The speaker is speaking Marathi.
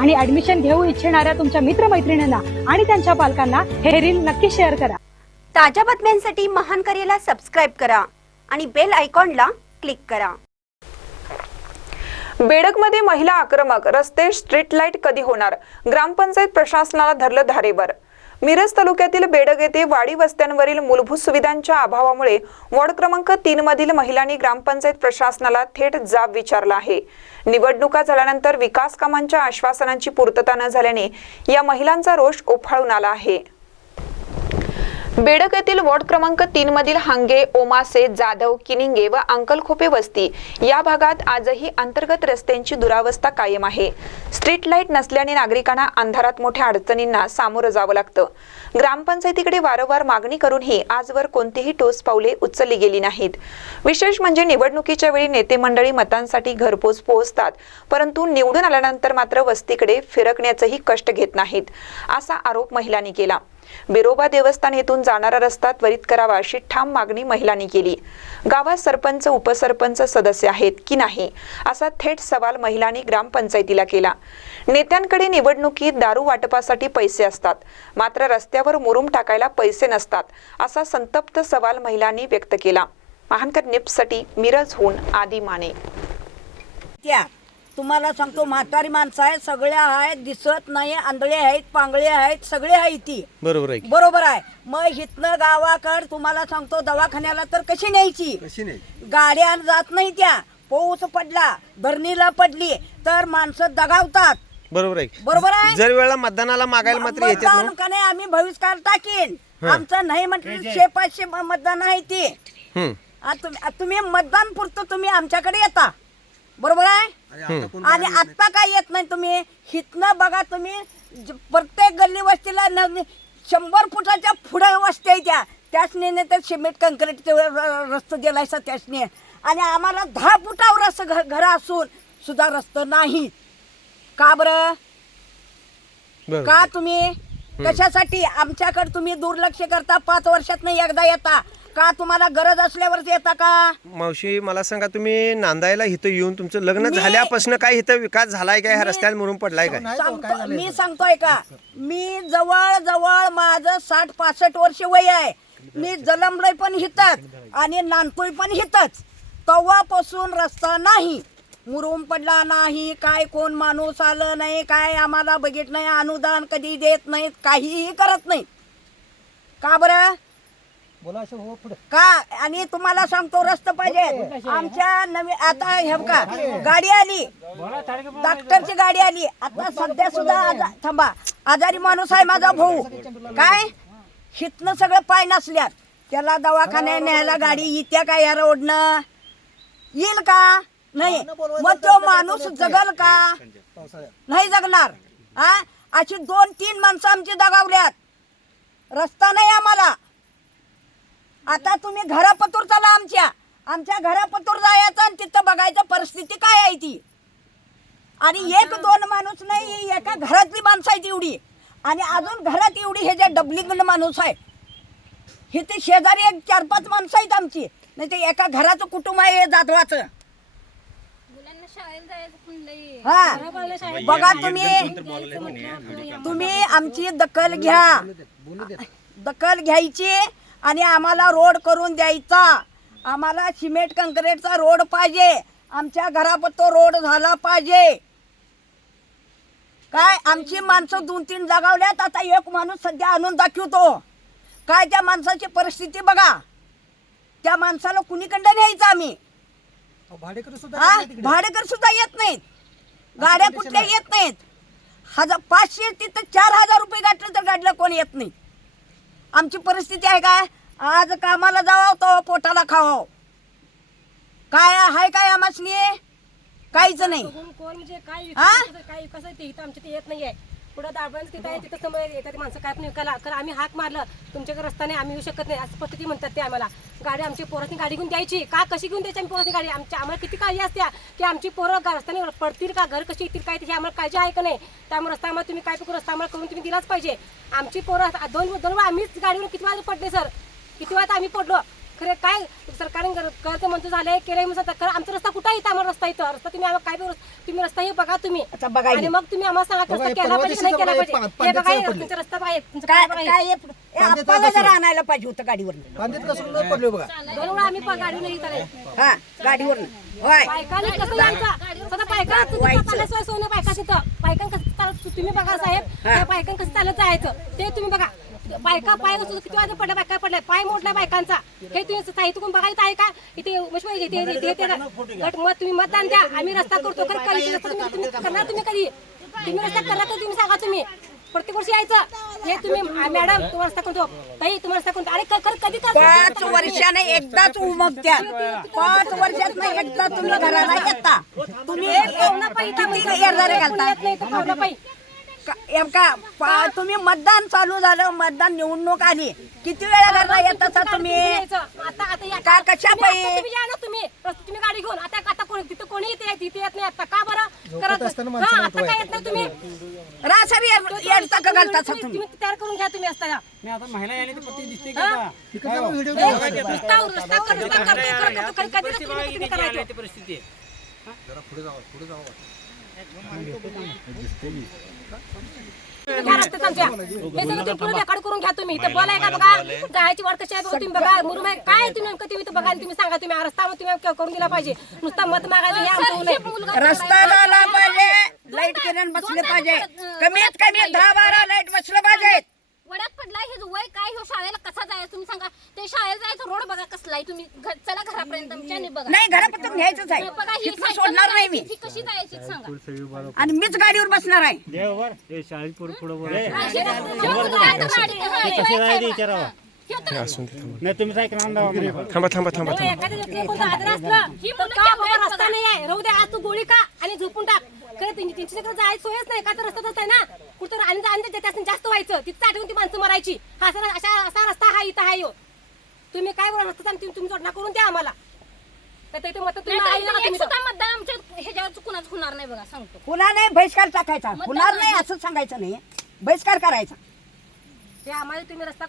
आणि ऍडमिशन घेऊ इच्छिणाऱ्या तुमच्या मित्रमैत्रिणींना आणि त्यांच्या पालकांना हे रील नक्की शेअर करा. ताज्या बातम्यांसाठी महान करेला सबस्क्राईब करा आणि बेल आयकॉनला क्लिक करा. बेडकमध्ये महिला आक्रमक रस्ते स्ट्रीट लाइट कधी होणार? ग्रामपंचायत प्रशासनाला धरलं धारेवर. मिरज तालुक्यातील बेडग येथे वाडी वस्त्यांवरील मूलभूत सुविधांच्या अभावामुळे वॉर्ड क्रमांक तीन मधील महिलांनी ग्रामपंचायत प्रशासनाला थेट जाब विचारला आहे. निवडणुका झाल्यानंतर विकास कामांच्या आश्वासनांची पूर्तता न झाल्याने या महिलांचा रोष उफाळून आला आहे. बेडक येथील वॉर्ड क्रमांक तीन मधील हांगे ओमासे जाधव किनिंगे व अंकलखोपे वस्ती या भागात आजही अंतर्गत रस्त्यांची दुरावस्था कायम आहे. स्ट्रीट लाइट नसल्याने नागरिकांना अंधारात मोठ्या अडचणींना सामोरं जावं लागतं. ग्रामपंचायतीकडे वारंवार मागणी करूनही आजवर कोणतीही ठोस पावले उचलली गेली नाहीत. विशेष म्हणजे निवडणुकीच्या वेळी नेते मंडळी मतांसाठी घरपोच पोहोचतात परंतु निवडून आल्यानंतर मात्र वस्तीकडे फिरकण्याचंही कष्ट घेत नाहीत असा आरोप महिलांनी केला. बिरोबा देवस्थान येथून जाणारा रस्ता त्वरित करावा अशी ठाम मागणी महिलांनी केली. गावात सरपंच उपसरपंच सदस्य आहेत की नाही असा थेट सवाल महिलांनी ग्रामपंचायतीला केला. नेत्यांकडे निवडणुकीत दारू वाटपासाठी पैसे असतात. मात्र रस्त्यावर मुरुम टाकायला पैसे नसतात असा संतप्त सवाल महिलांनी व्यक्त केला. महानकर निप्ससाठी मिरजहून आदी माने. त्या तुम्हाला सांगतो म्हातारी माणसं आहेत सगळ्या आहेत दिसत नाही आंधळे आहेत पांगळे आहेत सगळे आहेत ती. बरोबर आहे की. बरोबर आहे. मग हिथनं गावाकड तुम्हाला सांगतो दवाखान्याला तर कशी न्यायची? कशी नाही गाड्या जात नाही त्या. पाऊस पडला भरणीला पडली तर माणसं दगावतात. बरोबर आहे. की. बरोबर आहे? जर वेळेला मतदानाला मागायला मात्र येतात मतदान ना का नाही आम्ही भविष्काळ टाकीन. आमचं नाही म्हटलं शे पाचशे मतदान आहे ते. हम्म. आ, तुम- आ, तुम्ही मतदान पुरतं तुम्ही आमच्याकडे येता. बरोबर आहे? आणि आत्ता काय येत नाही तुम्ही? हितनं बघा तुम्ही ज- प्रत्येक गल्ली वस्तीला न- शंभर फुटाच्या पुढे वस्ती आहे त्या. त्याचने नाही तर सिमेंट कंक्रीट रस्ता दिलायचा त्याचने आणि आम्हाला दहा फुटावर असं घ- घर असून सुद्धा रस्ता नाही. का बरं? का. तुम्ही? कशासाठी? आमच्याकडे तुम्ही दुर्लक्ष करता पाच वर्षात नाही एकदा येता. का तुम्हाला गरज असल्यावरच येता का? मावशी मला सांगा तुम्ही नांदायला इथं येऊन तुमचं लग्न मी- झाल्यापासून काय इथं विकास झालाय काय? ह्या मी- रस्त्याला मुरून पडलाय काय? सांगतो मी सांगतोय का? मी जवळ जवळ माझं साठ पासष्ट वर्ष वय आहे. मी जलमलोय पण हितच आणि नांदतोय पण हितच तेव्हापासून रस्ता नाही. मुरुम पडला नाही काय कोण माणूस आलं नाही काय आम्हाला बघित नाही अनुदान कधी देत नाहीत काहीही करत नाही. का बरं? का? आणि तुम्हाला सांगतो रस्ता पाहिजे. आमच्या नवीन आता हे का गाडी आली. डॉक्टरची गाडी आली. आता सध्या सुद्धा आजा- थांबा. आजारी माणूस आहे माझा भाऊ. काय? हितनं सगळं पाय नसल्यात. त्याला दवाखान्यात न्यायला गाडी येत्या का या रोडनं? येईल का? नाही. मग तो माणूस जगल का? नाही जगणार. हा अशी दोन तीन माणसं आमची दगावल्यात. रस्ता नाही आम्हाला. आता तुम्ही घरापतूर चला आमच्या. आमच्या घरापतूर जायचं आणि तिथं बघायचं परिस्थिती काय आहे ती. आणि एक दोन माणूस नाही एका घरातली माणसं आहे एवढी. आणि अजून घरात एवढी हे जे डबलिंग माणूस आहे हे ते शेजारी एक चार पाच माणसं आहेत आमची. नाही ते एका घराचं कुटुंब आहे हे जाधवाचं. हा. बघा तुम्ही. तुम्ही आमची दखल घ्या. दखल घ्यायची. आणि आम्हाला रोड करून द्यायचा. आम्हाला सिमेंट कंक्रीटचा रोड पाहिजे. आमच्या घरापत तो रोड झाला पाहिजे. काय? आमची माणसं दोन तीन जगावल्यात. आता एक माणूस सध्या आणून दाखवतो. काय त्या माणसाची परिस्थिती बघा. त्या माणसाला कुणीकडं न्यायचं आम्ही? भाडेकर सुद्धा येत नाहीत. गाड्या कुठल्या येत नाहीत? हजार पाचशे तिथं चार हजार रुपये गाठले तर गाडलं कोण येत नाही? आमची परिस्थिती आहे काय आज कामाला जावं तो पोटाला खावं. काय आहे काय आमासनी काहीच नाही. कोण म्हणजे काय हा? काय कसं ते इथं आमच्या ते येत नाहीये. पुढे दाबण तिथं आहे तिथं समोर येतात माणसं. काय पण विकायला कारण आम्ही हाक मारलं तुमच्याकडे रस्ता नाही आम्ही येऊ शकत नाही. असं पद्धती म्हणतात ते आम्हाला. गाडी आमची पोराची गाडी घेऊन द्यायची. का कशी घेऊन द्यायची आम्ही पोराची गाडी? आमच्या आम्हाला किती काळजी असते की आमची पोरं रस्त्याने पडतील का? घर कशी येतील काय ते आम्हाला काळजी आहे का नाही? त्यामुळे रस्ता आम्हाला तुम्ही काय करू रस्ता आम्हाला करून तुम्ही दिलाच पाहिजे. आमची पोरं दोन दोन आम्हीच गाडीवर किती वेळा पडले सर? वेळा आम्ही पडलो. खरे काय? सरकारने गर- कर्ज मंजूर झालंय केलंय म्हणतात खरं आमचा रस्ता कुठं इथं? आम्हाला रस्ता इथं. रस्ता तुम्ही आम्हाला काय तुम्ही रस्ता हे बघा तुम्ही. आता बघा आणि. मग तुम्ही आम्हाला सांगा रस्ता केला पाहिजे की नाही केला पाहिजे. हे बघा हे तुमचा रस्ता बघा हे तुमचं काय काय बघा हे. काय हे- हे आपल्याला जरा आणायला पाहिजे होतं गाडीवर दोन वेळा आम्ही प- गाडीवर नाही चालले. हा गाडीवर होय. बायकांनी कसं बायका सोनं बायका तिथं. बायकां कसं चालत तुम्ही बघा साहेब त्या बायकां कसं चालत जायचं ते तुम्ही बघा. बायका पाय कसं किती वाजता पडल्या बायका पडल्या पाय मोडलाय बायकांचा. हे तुम्ही साहित्य कोण बघायचं आहे का? इथे गट मत तुम्ही मतदान द्या. आम्ही रस्ता करतो खरं कधी रस्ता तुम्ही तुम्ही करणार तुम्ही कधी? तुम्ही रस्ता करणार कधी तुम्ही सांगा तुम्ही. प्रत्येक वर्षी यायचं. हे तुम्ही मॅडम तुम्हाला रस्ता करतो. ताई तुम्हाला रस्ता करतो. अरे खरं कधी? पाच वर्षाने एकदाच उमगत्या पाच वर्षात नाही एकदा तुम्ही घराला येता. तुम्ही घालता येत नाही इथं पाहुणा पायी. का- एम का पा- तुम्ही मतदान चालू झालं मतदान निवडणूक आली. किती वेळा घरला येत असा तुम्ही. आता आता या- का कशा? आता तुम्ही या ना तुम्ही. गाडी घेऊन. आता आता कोणी तिथं कोणी येते तिथे येत नाही. आता का बरं? करत हा आता काय येत नाही तुम्ही? रासरी येडचा का घालता असा तुम्ही तयार करून घ्या तुम्ही मी आता महिला यायला तर दिसते की हा? रस्त्यावर रस्त्यावर रस्ता करतो. ह्या रस्त्यात आमच्या. हे सगळं तुम्ही पूर्ण रेकॉर्ड करून घ्या तुम्ही. इथं बोलाय का बघा? जायची वाट कशी आहे बघा तुम्ही बघा. मुरुम आहे काय तुम्ही नेमकं तुम्ही इथं बघा आणि तुम्ही सांगा तुम्ही. हा रस्ता तुम्ही क- करून दिला पाहिजे. नुसता मत मागायचं हे आमचं नाही. रस्ता झाला पाहिजे. लाइट किरण बसले पाहिजे. कमीत कमी दहा बारा लाइट बसलं पाहिजे. वड्यात पडलाय हे वय काय हो शाळेला कसा जायचं तुम्ही सांगा. ते शाळेला जायचं रोड बघा कसला आहे. तुम्ही घ- नाही घरापासून घ्यायचंच आहे. ही इथनं सोडणार नाही मी. जायची, कशी जायची सांगा. आणि मीच गाडीवर बसणार आहे. हा, नाही तुम्ही. थांबा थांबा थांबा रस्ता नाही राहू दे आज तू गोळी का आणि झोपून टाक. खरं त्यांची त्यांच्याकडे जायची सोयच नाही का तर आहे ना? कुठं आणि आणि जास्त व्हायचं. तिथं साठवून ती माणसं मरायची. हा असा असा रस्ता हा इथं आहे. तुम्ही काय बोला रस्ता तुम्ही तुम्ही जोडणा करून द्या आम्हाला. तर ते मत तुम्ही नाही, मारायला तर नका एक तुम्ही सुद्धा मतदान आमच्या ह्याच्यावर चुकूनच होणार नाही बघा सांगतो. पुन्हा नाही बहिष्कार टाकायचा. होणार नाही असं सांगायचं नाही. बहिष्कार करायचा. ते आम्हाला तुम्ही रस्ता